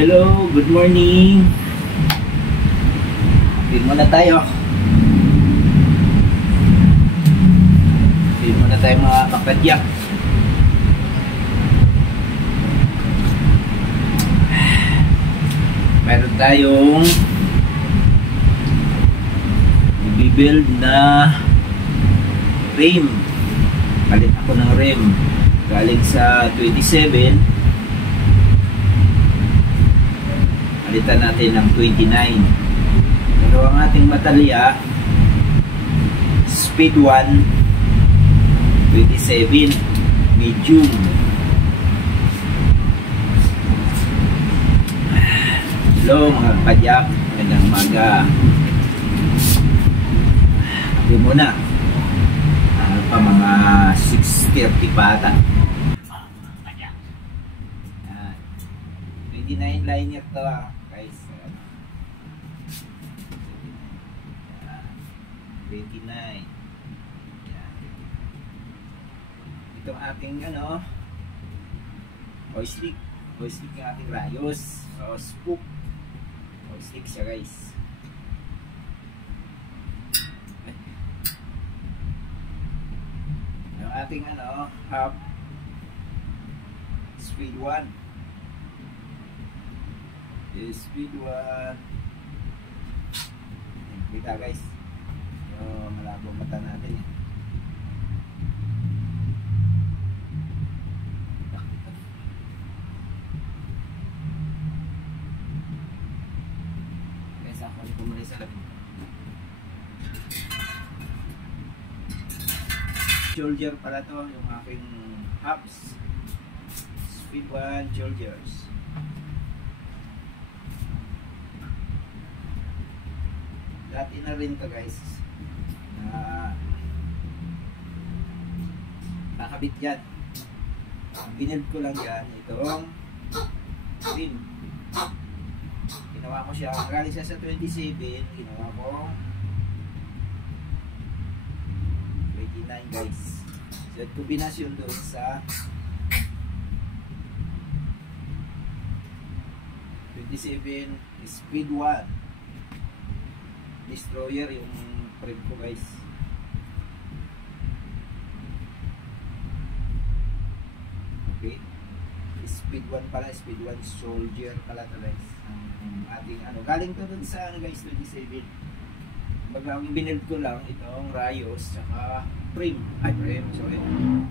Hello, good morning. Film muna tayo. Film muna tayo mga kapadyak. Meron tayong i-build na rim. Palit ako ng rim. Galing sa 27. Palitan natin ng 29. Pero ang ating batalya speed 1 27 medium. Hello mga kapadyak, magandang umaga. Sabi muna ano pa, mga 6:30 pa ata. 29 liner to guys. 29. Yan. Itong ating hoist stick yung ating rayos. So spook hoist stick siya guys. Yung ating half speed 1. Speed 1. Kita guys, malabo mata natin eh. Guys, ako ulit pumuli sa labing. Soldier pala to, yung aking hubs. Speed 1 soldiers. Dati na rin to guys, nakabit yan. Ang binild ko lang yan, itong rim. Ginawa ko siya, galing siya sa 27, ginawa ko 29 guys. So kombinasyon doon sa 27 speed 1 destroyer yung frame ko guys. Okay, speed 1 pala, speed 1 soldier pala to guys. Ang ating galing to dun sa guys 27. Baga ang binild ko lang itong rayos tsaka frame, sorry, yung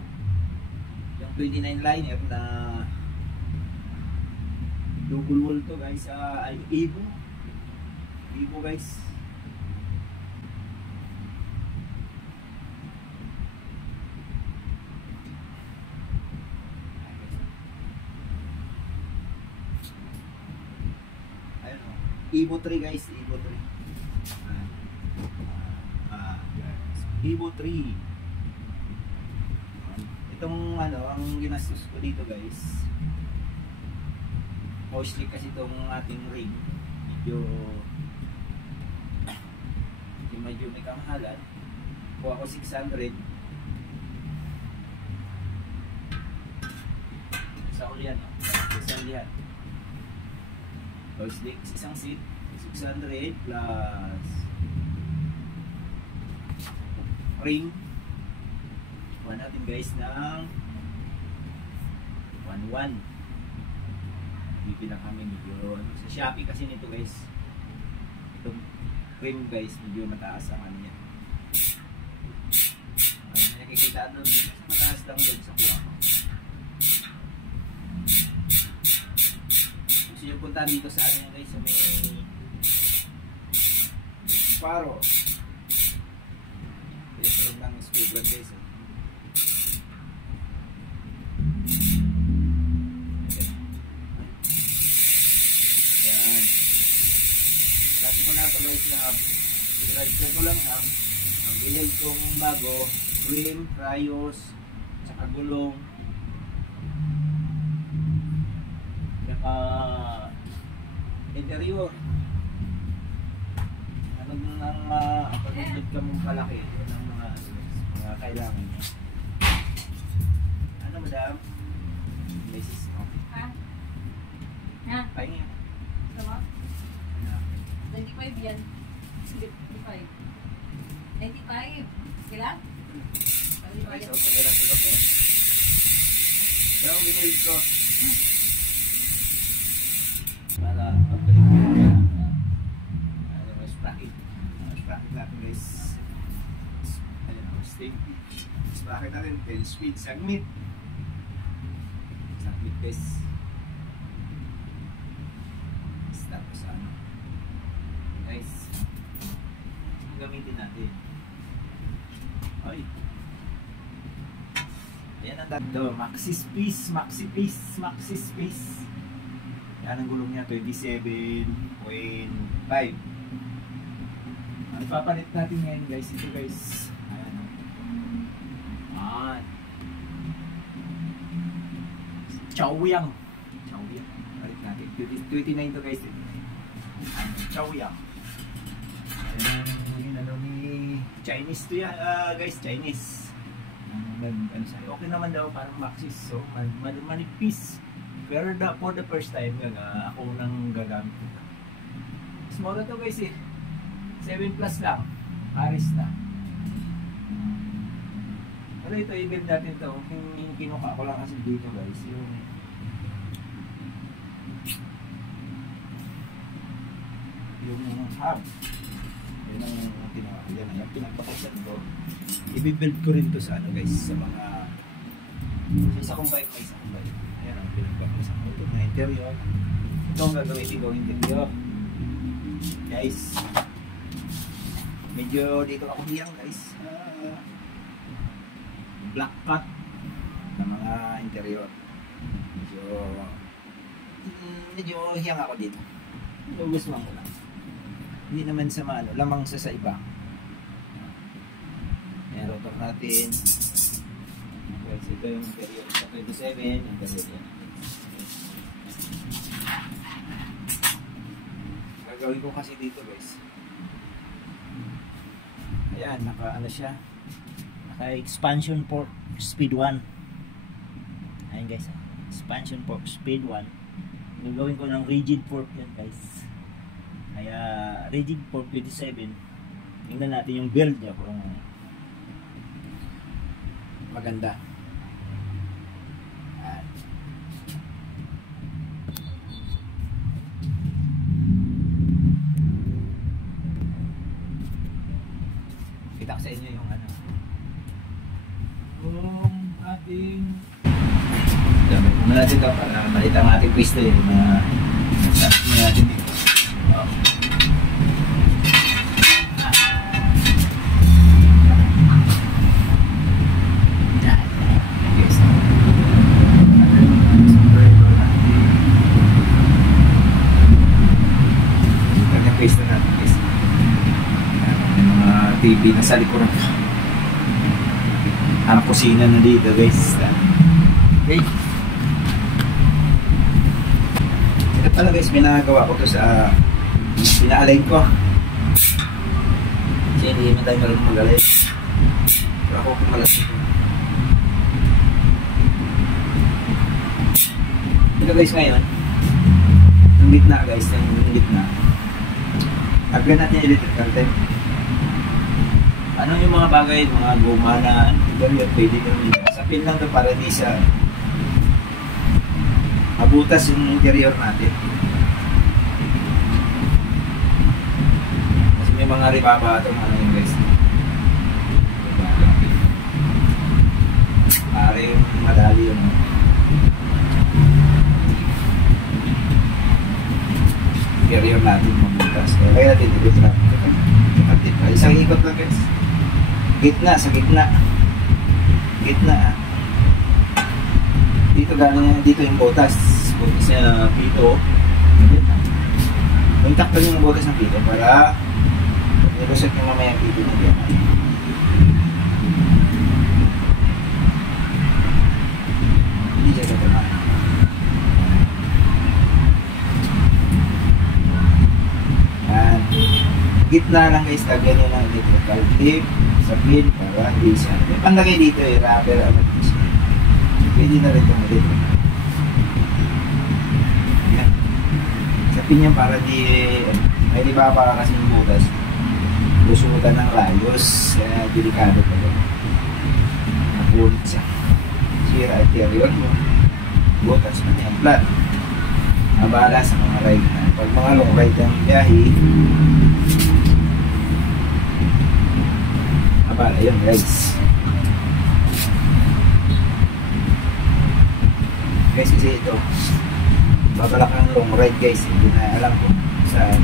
29 liner na double wall to guys. Evo guys. Evo 3 guys, Evo 3. Evo 3. Itong ang ginastos ko dito guys. Mostly kasi itong ating ring medyo may kamahalan. Kuha ko 600 sa ulian, hoist stick, isang seat, 600 plus ring. Kuha natin guys ng 1.1. Bibilang kami medyo sa Shopee kasi nito guys. Itong ring guys medyo mataas ang niya. Nakikita doon, mataas lang doon sa kuha ko. Yung punta dito sa guys, sa may Sparrow. Kaya sarap ng speed 1 guys. Yan. Lati ko na ito guys na i-register ko lang ang bilhin kong bago, rim, rayos, tsaka gulong. Interior pag-upload ka mong kalaki ng mga kailangan niya. Madam? Basis mo? Ha? Pahingi. Tama? 95 yan. 95. 95. Kailan? Okay, so pagkailan tulog eh. Pero binilid ko. Para pagbalik ko yung sprocket. Sprocket natin guys. Ayan ako, stick. Sprocket natin, 10 speed, submit. Submit guys. Tapos ano. Guys. Gamitin natin. Ay. Ayan ang dato. Maxi space. Yan ang gulong niya. 27.5. Ang papalit natin ngayon guys. Ito guys. Ayan. Ayan. Chowyang. Palit natin. 29 to guys. Chowyang. Ayan. Ano ni Chinese to yan. Guys, Chinese. Ano sa'yo? Okay naman daw. Parang Maxis. So, manipis. Pero for the first time, ako nang gagamit ito. Small na to guys eh. 7 plus lang. Paris na. Pero ito, i-build natin ito. Yung kinuha ko lang kasi dito guys. Yung hub. Yan ang kinuha ko. Yan ang pinagpakasan ko. I-build ko rin to sa ano guys. Sa mga isa kong bike. Ayan ang pinagpakasan ko. Ito na interior. Ito ang gagawin ko interior. Guys. Medyo dito ako hiyang guys. Black cut ng mga interior. Medyo hiyang ako dito. Gusto ko lang. Hindi naman sa ano, lamang sa iba. Ayan, rotor natin. Guys, ito yung interior sa 27. Interior yan. Gagawin ko kasi dito guys. Ayan, naka expansion port speed 1. Ayan guys, expansion port speed 1. Gagawin ko ng rigid port yan guys. Kaya rigid port 27. Tingnan natin yung build niya kung maganda. Ayan. Kita ko sa inyo yung ano. Kung ating gamit muna natin ito para malit ang ating pista yung natin dito. Pista natin guys. Mga TV na sa likuran. Ang kusina na dito guys. Okay. Ito pala guys, pinagawa ko to sa pina-align ko. Kasi hindi naman tayo marunong mag-align. Pero ako kumalas ito. Ito guys ngayon. Ang gitna guys, yung gitna. Agad natin electric content. Ano yung mga bagay, mga guma na pwede kami sa pin lang ito para di sa mabutas yung interior natin. Kasi may mga ribaba itong ano yung guys. Paring madali yung interior natin mabutas. Kaya natin dito na. Isang ikot lang guys. Gitna, sa gitna. Gitna. Dito galing, dito yung butas. Butas na pito. Yung takpan yung butas ng pito para nilusot yung mamaya pito na diyan. Hindi siya tatama. Yan. Gitna lang guys, lagyan nyo ng electrical tape sa pin para hindi siya. May panlagay dito eh, rubber ano siya. Pwede na rin itong ulit. Yan. Sa takpin yan para di ba para kasi yung butas lusutan ng rayos, kaya delikado pa doon. Napulit siya. Sira interior mo. Butas na yung flat. Abala sa mga ride na. Pag mga long ride ang biyahe, abala yun guys. Guys, kasi ito babalak ang long ride guys. Hindi na alam kung saan.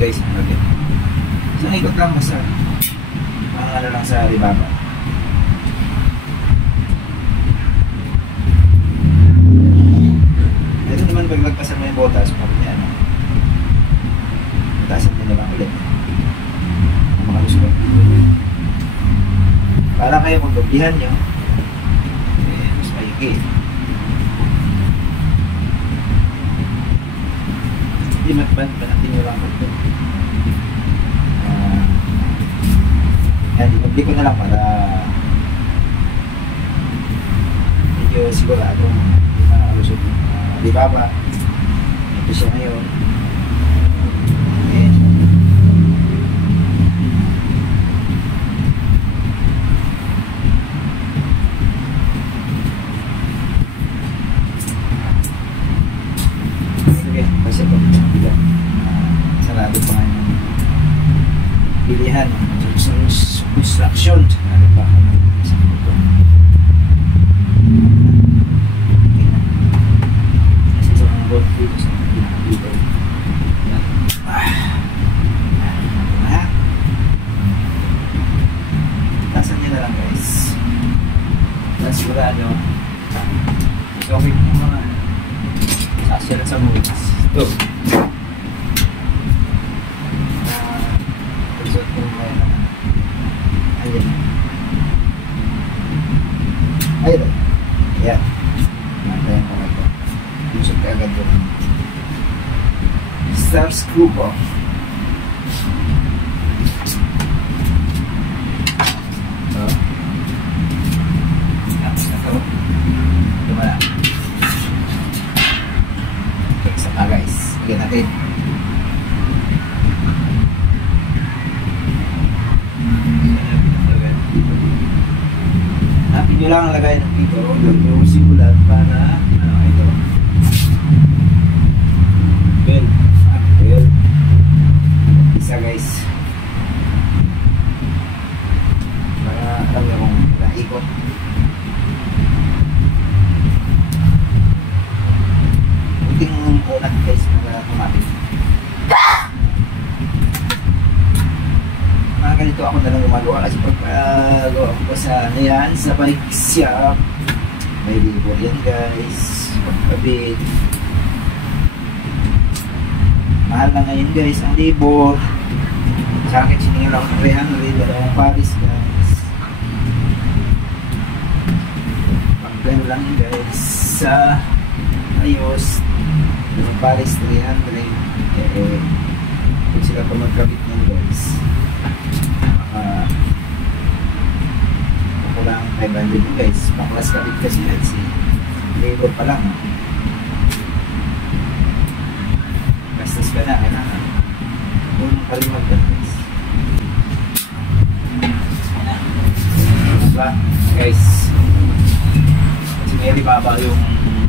Guys, isang ikot lang basta mga ano lang sa Alibaba. Ito naman pag magpasan mo yung botas pag niya ano botasan mo naman ulit makalusot para kayo kung doblihan nyo mas mayigit. Hindi matband pa natin yung lang ito. Yan, ibigay ko na lang para medyo sigurado hindi makalusot yung Alibaba. Ito siya ngayon. And sige, kasi ito sarado pa nga yung pilihan sa construction. Ano pa sa ito kasi sa mga boat dito sa dito tasan nyo na lang guys. That's sigurado so okay po mga sasya sa movies ito. Ayun. Ayan. Nantayan ko ito. Lusot ka agad doon. Star screw po. So. Tapos na ito. Ito ba lang. Isa pa guys. Lagyan natin. Hanapin nyo lang ang lagay ng dito. Yung simulat para ito. Well, well. Isa guys. Para alam nyo kung naikot. Kunting unat guys para tumatik. Ganito ako na lang gumagawa kasi pag gawa ko pa sa ano yan, sa bike shop may libor yan guys, pagkabit mahal na ngayon guys ang libor. Sa akin siningin ako 300 dalawang Paris guys. Pag gano'n lang guys sa ayos dalawang Paris 300 kung sila pa magkabit ng guys kulang 500 guys. Paklas kapit kasi yan si labor pa lang gastos ka na kailangan kung kalimag ka guys. Diba guys kasi may Alibaba yung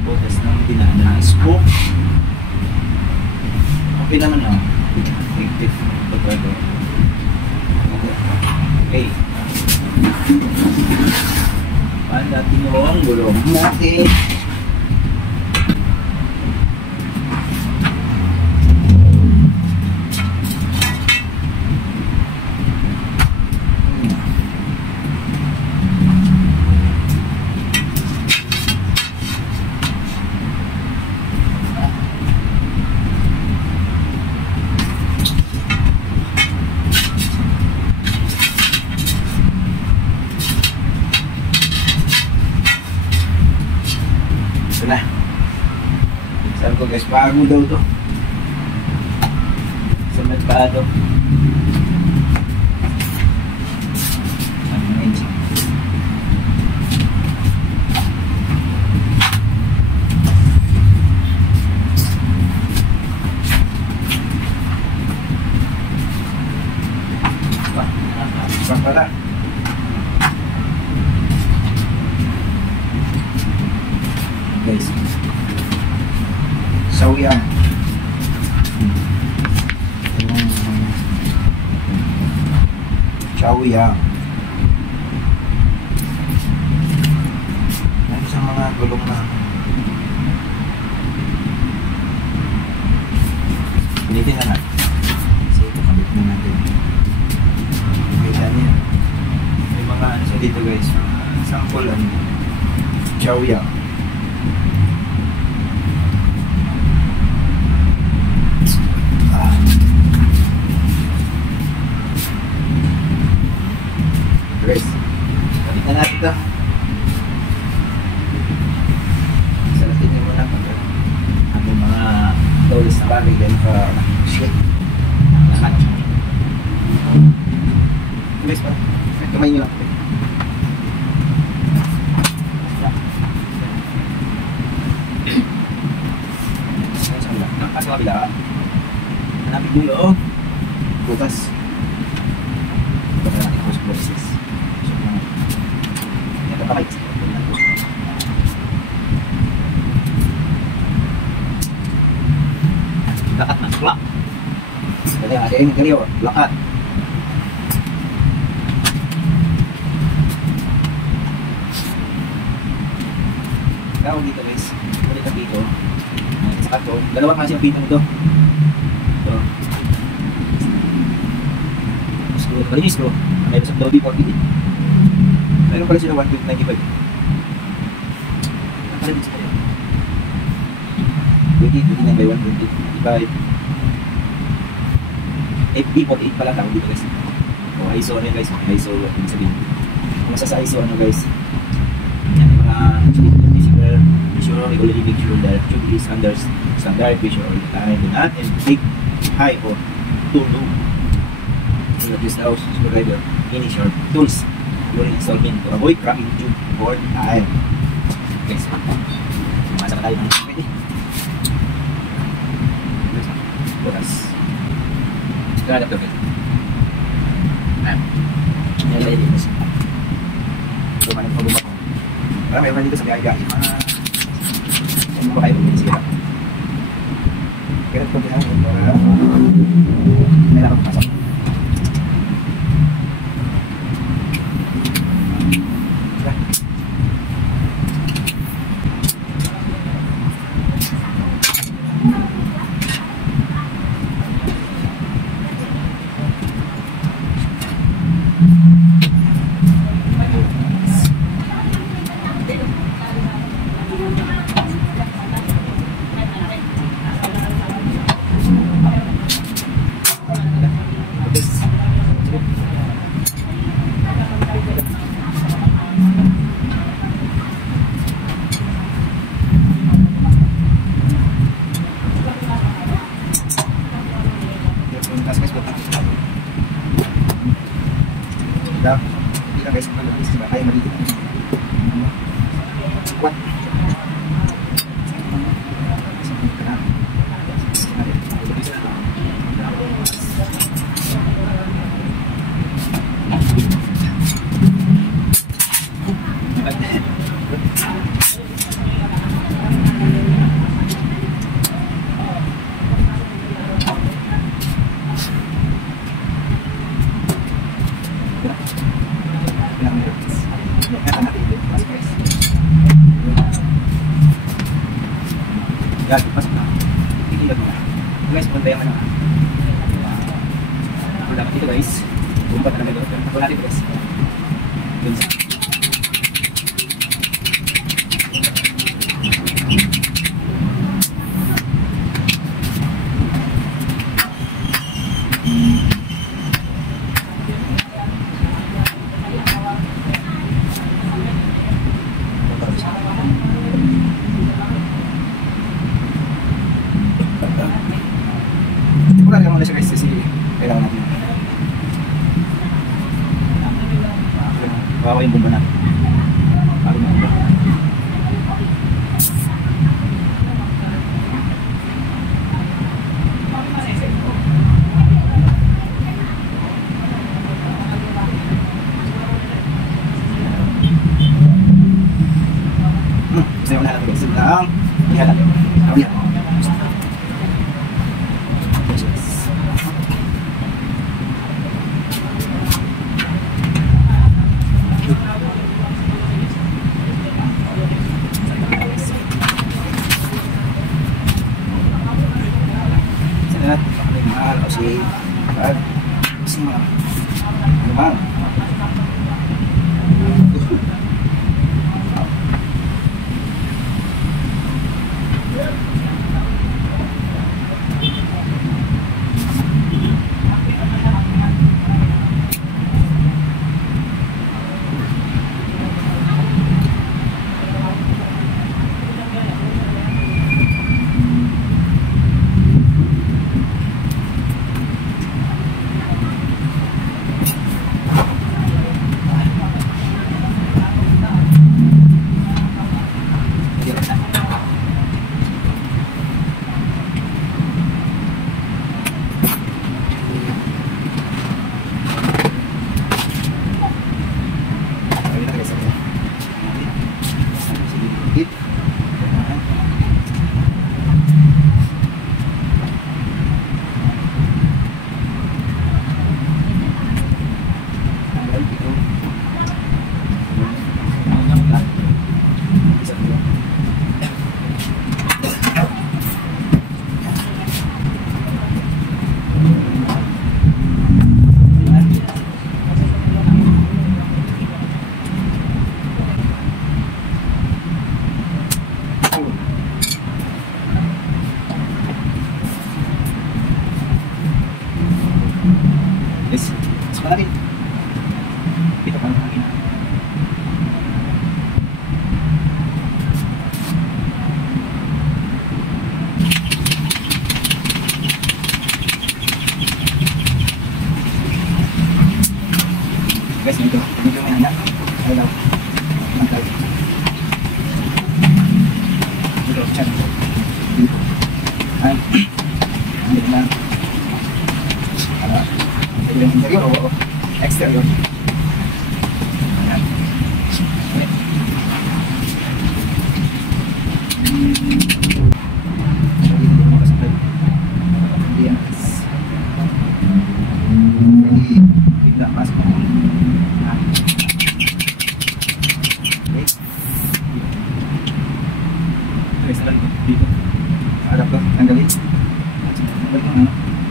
butas ng dinaan spoke okay naman no tig-tig okay. Natin yung gulong natin. Bago daw to. Sa merkado. Ang engine. Isang pala. Guys. Sawyang. Sawyang. Yan sa mga gulong na pinitin na natin. Kasi ito kabit na natin. Kita niya. May mga ano sa dito guys. Sample ano. Sawyang. Guys, kapit na natin ito. Salatin niyo muna pag ating mga tools na bagay dahil pa shit. Lahat. Guys, pa. Kamay niyo lang. Sa kabila. Hanapin niyo yung butas. Butas natin post process. Kapag lakat na sulak. Jadi ada yang kaliyo, lakat. Tawag dito guys, ulit ang pito. Saka to, dalawang kasi ang pitong ito. Ito. Screw, malinis screw. Mayroon sa Dolby 40. Mayroon pala sila 1.95. Nakalinis pa yun. 29 by 1.95. FB48 pala tawag dito guys. O ISO ano guys. ISO, ibig sabihin. Kung sa ISO ano guys. Yan yung mga physical, visual, regularly picture, that should be standard visual all the time. Do not and take high or too low. Do not use the house screwdriver in your tools during installment to avoid cracking tube or time. Okay, so masa ka tayo ng pwede. Bukas. Sekarang ada perfect. Nah, ini lagi ini. Itu mana problem ako. Karena mayroon dito sa biyahe-biyahe mga ano ba kayo din sila. Kaya ito din ako para may nakapasok. Hindi lang guys, malabis diba? Kaya maliit. What? Yan, pasok na. Tigilan mo na. Guys, punta yung ano. Kung dapat dito guys. Bumpat na naman doon. Ako natin guys. Dun sa. Bawa yung bomba na. Bago na bomba. Saya udah lagi sedang lihat kami. Saya pakai mahal sih, sih mahal. Guys, dito may anak. Ay daw. Mantay. Dito, chat. Dito. Ay. Dito na. Ito yung interior o exterior. Ayan. Okay. Dito mo kasabay. Ayan. Jadi, tidak masuk. Dito ada apa tanggalin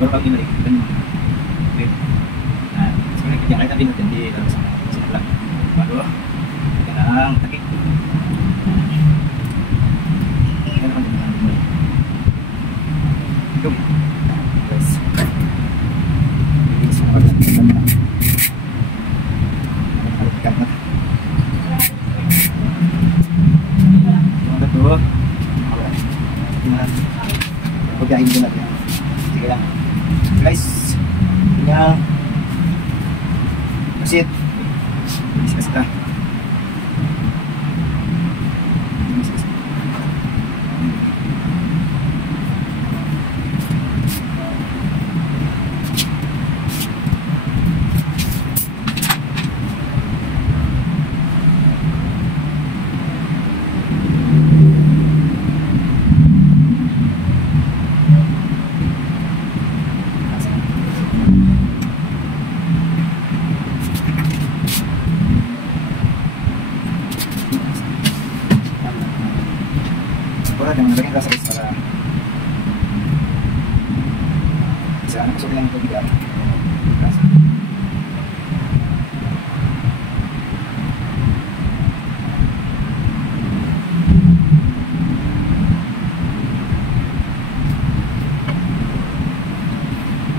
baru lagi balik dan nah sebenarnya kerjaan tadi nanti di dalam sebelah baru tenang tapi itu guys ini semua betul pagkain ko natin. Sige lang. Guys, yan. That's it. Discuss ka. Jangan lagi rasa para bisa masuk yang ketiga.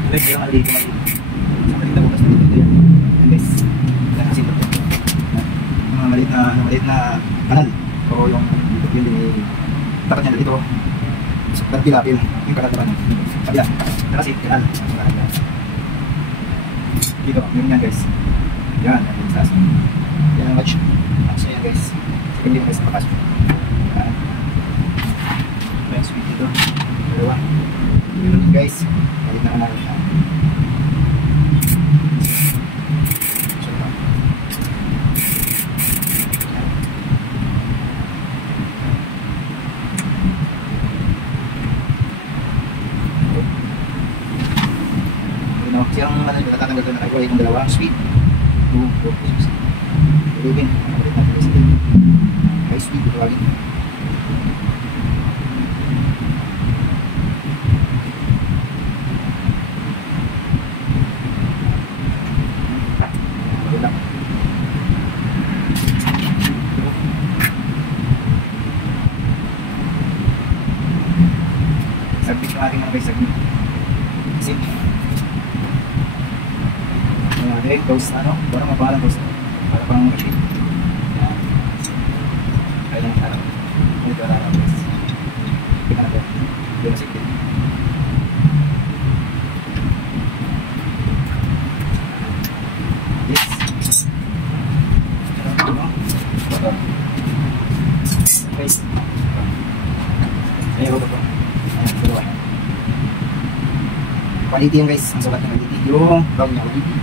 Baik, yang ada di kembali. Sampai kita buka sedikit ya, guys. Dan kasih maliit na kanal. O yung di takatnya dito. Terpilapil yung kalatapan. Kabila. Kasi yan. Dito, yun yan guys. Yan, yan sa Yan ang match. So yan guys. Sige din guys sa pakas. May sweet dito. Dalawa. Ganun guys. Balik na natin. Siyang natatanggal doon na nagwalay ng dalawa. Sweet. Ilugin. Balik natin sa dito. Ay sweet. Ilugin. Saglit yung ating mga guys. Saglit. Kasi toast na ano, parang mapahalang toast na para pang machine. Kaya lang harap ito harap guys. Tingnan natin doon sa iklit. Yes. Guys ayaw ito po. Ayan, dalawa. Quality yan guys, ang sukat ng quality yung brown niya quality.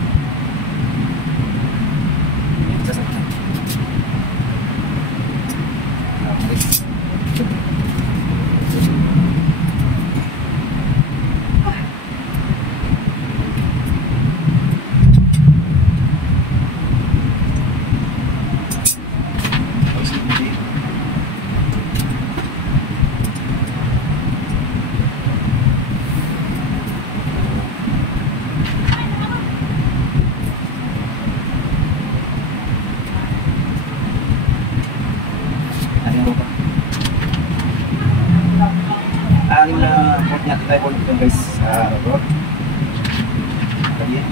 Anim na port natin tayo po dito guys sa robot. Kaya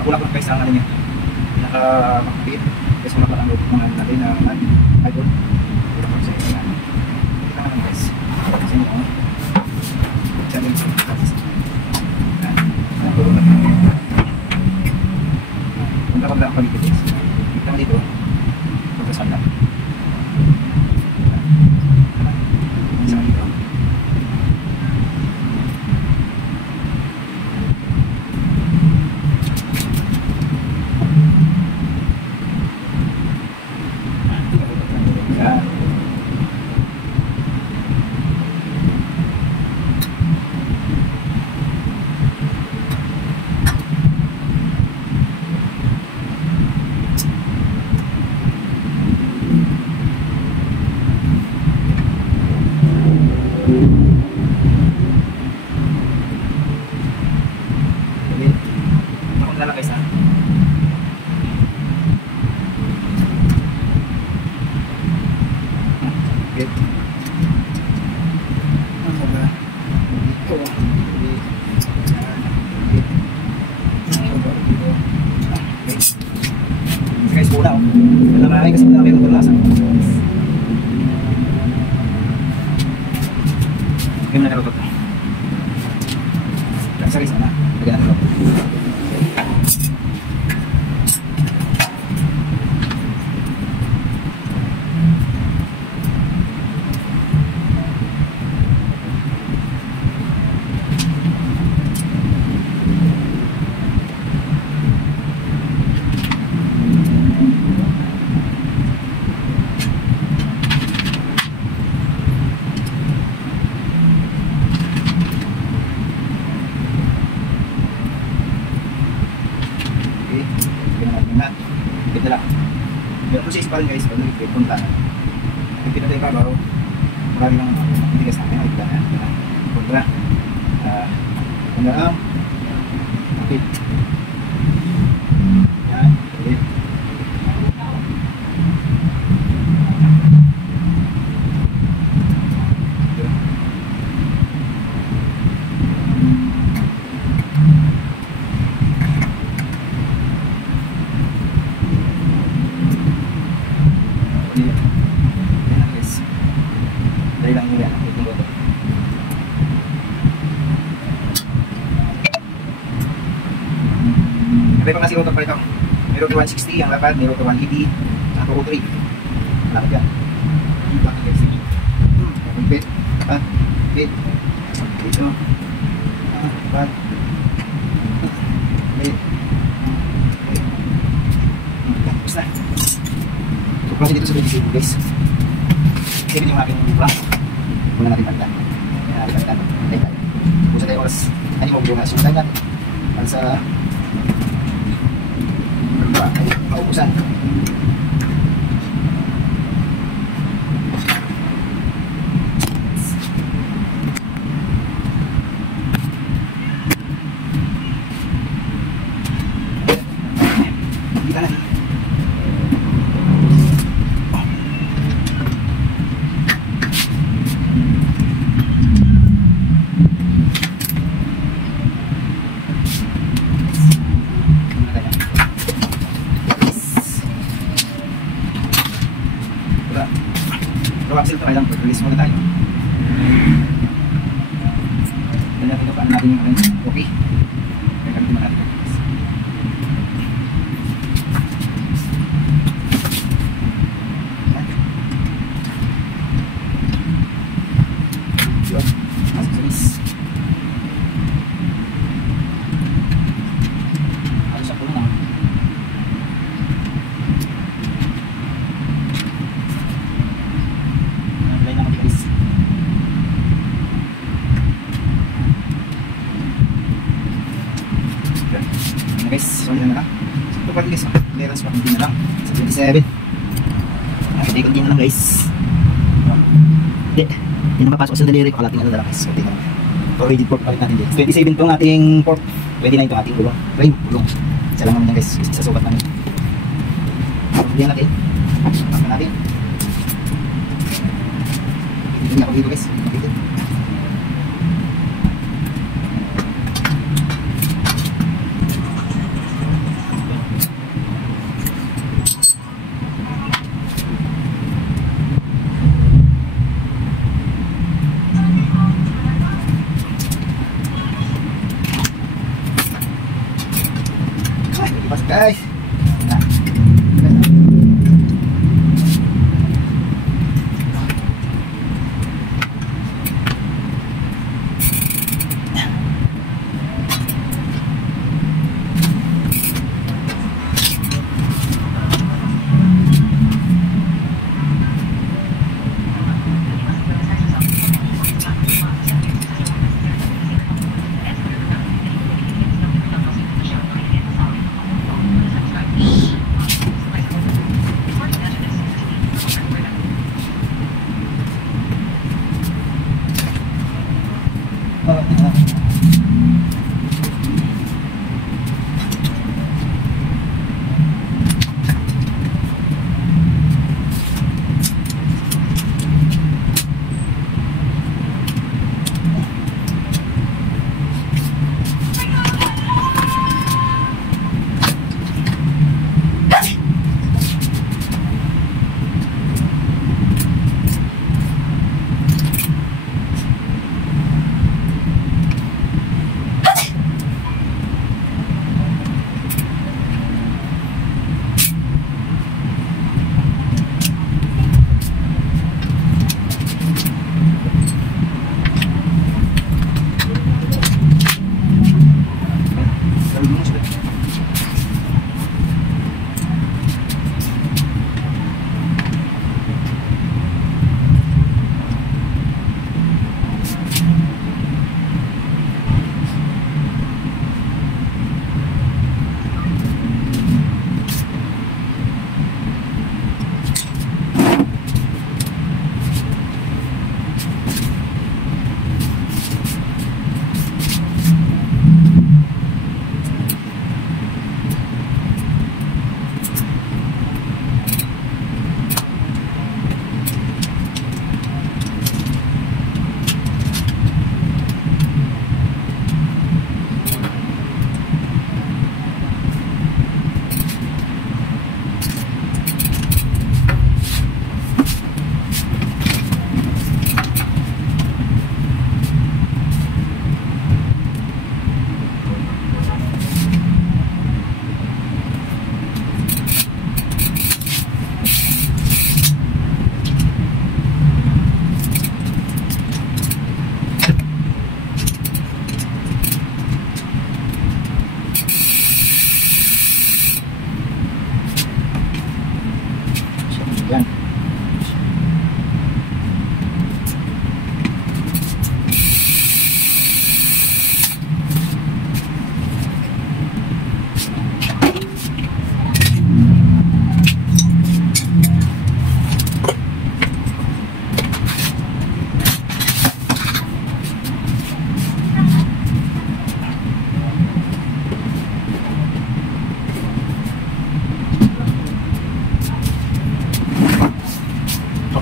ako lang guys ang ano niya pinaka-makapit kasi wala pa ang robot mga natin na idol. Wala pa sa ito na kita naman guys kasi mo sabi mo punta pag ako dito guys kita mo dito pagkasala isang dito guys muna oh. Marami kasi marami ng pulasa. Game na karotot. Sorry sana. Lagyan natin ito. Ito lang. Yung process pa rin guys, pag nag-click, punta na. Pag pinatay ka, baro, marami lang matigas natin. Ay, na. Punta. Punta ang kapit. Yan. Kapit. Dahil lang nila ang itong loto. Iba kasi rotor pa ito. May rotor 160 ang lapad, may rotor 180, at rotor 3. Malapad yan. Iba ang guys. Bit. Bit. Dito. Bit. Bit. Tapos na. So, kasi dito sa 27 guys. 7 yung aking buka. Muna natin pagdan. Kaya natin pagdan. Kung sa tayo oras, ano mo bukas yung tangan. Para sa maubusan. Kita na. Axle try lang, release muna tayo. Then natin kapaan natin yung okay. Kaya gamitin mo natin. Yun, masuk sa release. Halos ako na. Guys, so yun na lang. Ito pa guys, clearance pa, hindi na lang sa 27. Okay, kunti na lang guys. Hindi na mapasok sa daliri ko, kalating ano na lang guys. Okay na lang. Ito rigid port palit natin dito. 27 itong ating port, 29 itong ating gulong. Frame, gulong. Isa lang naman yan guys, isa sukat namin. Pagpilihan natin. Pagpilihan natin. Pagpilihan ako dito guys. Pagpilihan. Guys,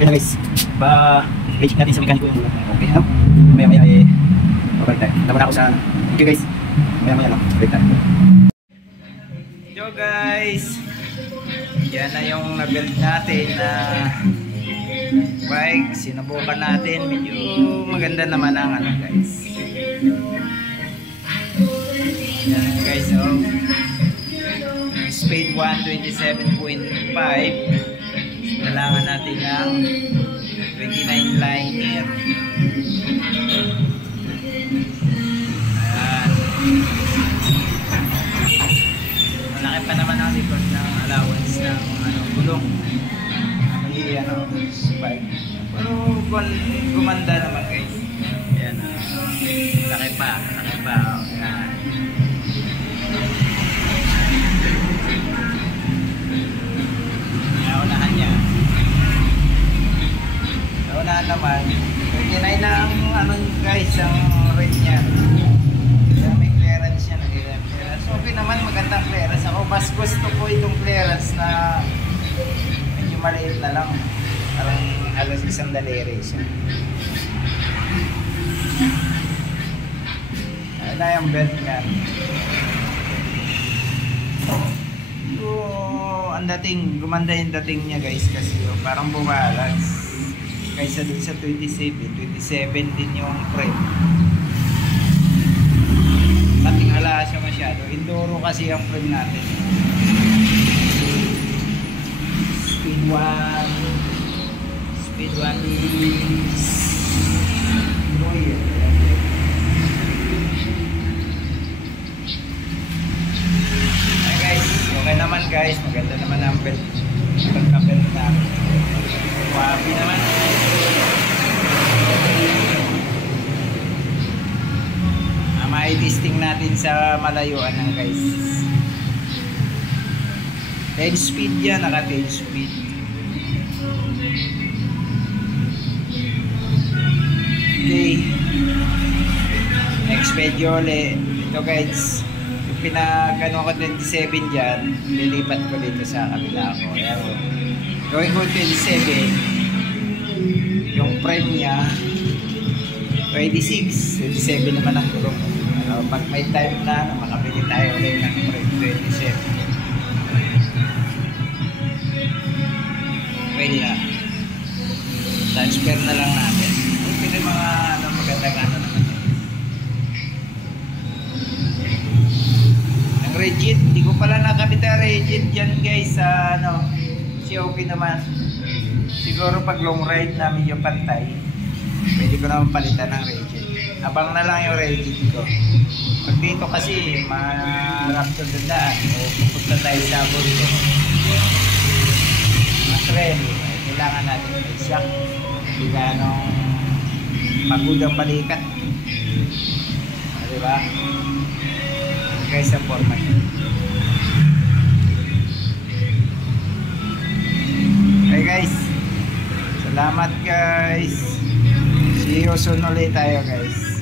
Okay na guys. Pa-recheck natin sa mekaniko yung okay na. Maya-maya babalik tayo. Tama na ako sa okay guys. Maya-maya lang. Balik tayo. Yo guys. Yan na yung na-build natin na bike. Sinubukan natin. Medyo maganda naman ang ano guys. Yan guys. So, speed 127.5. Kailangan natin ng 29 liner. Malaki pa naman ang likod ng allowance ng gulong. May bike. Pero gumanda naman guys. Ayan. Malaki pa. Ayan. Naunahan niya. Naunahan naman. 29 na ang guys, ang rate niya. Kaya may clearance siya. Clearance. Okay naman, magandang clearance. Ako mas gusto ko itong clearance na medyo maliit na lang. Parang halos isang daliri siya. Ayan na yung belt niya. Ang dating, gumanda yung dating niya guys kasi parang bumalas kaysa dun sa 27 din yung frame. Dating ala siya masyado, enduro kasi ang frame natin. Speed 1 is Royer. Okay naman guys, maganda naman ang belt. Pagka-belt namin. Wabi naman. May testing natin sa malayuan ng guys. 10 speed yan, naka 10 speed. Okay. Next video ulit. Ito guys. Pinagano ko 27 dyan, lilipat ko dito sa kabila ko. Ayan o. Gawin ko 27. Yung frame niya 26. 27 naman ang gulong. Pag may time na, makabili tayo ulit ng frame 27. Pwede na. Transfer na lang natin. Pwede mga maganda-ganda naman. Rigid, hindi ko pala nakabit na rigid yan guys sa si okay naman. Siguro pag long ride na medyo pantay, pwede ko naman palitan ng rigid. Abang na lang yung rigid ko. Pag dito kasi marap to dandaan o pupunta tayo sa Bulto, mas ready, kailangan natin may shock. Hindi ganong pagod ang balikat, diba? Guys, sa format. Okay guys, salamat guys. See you soon ulit tayo guys.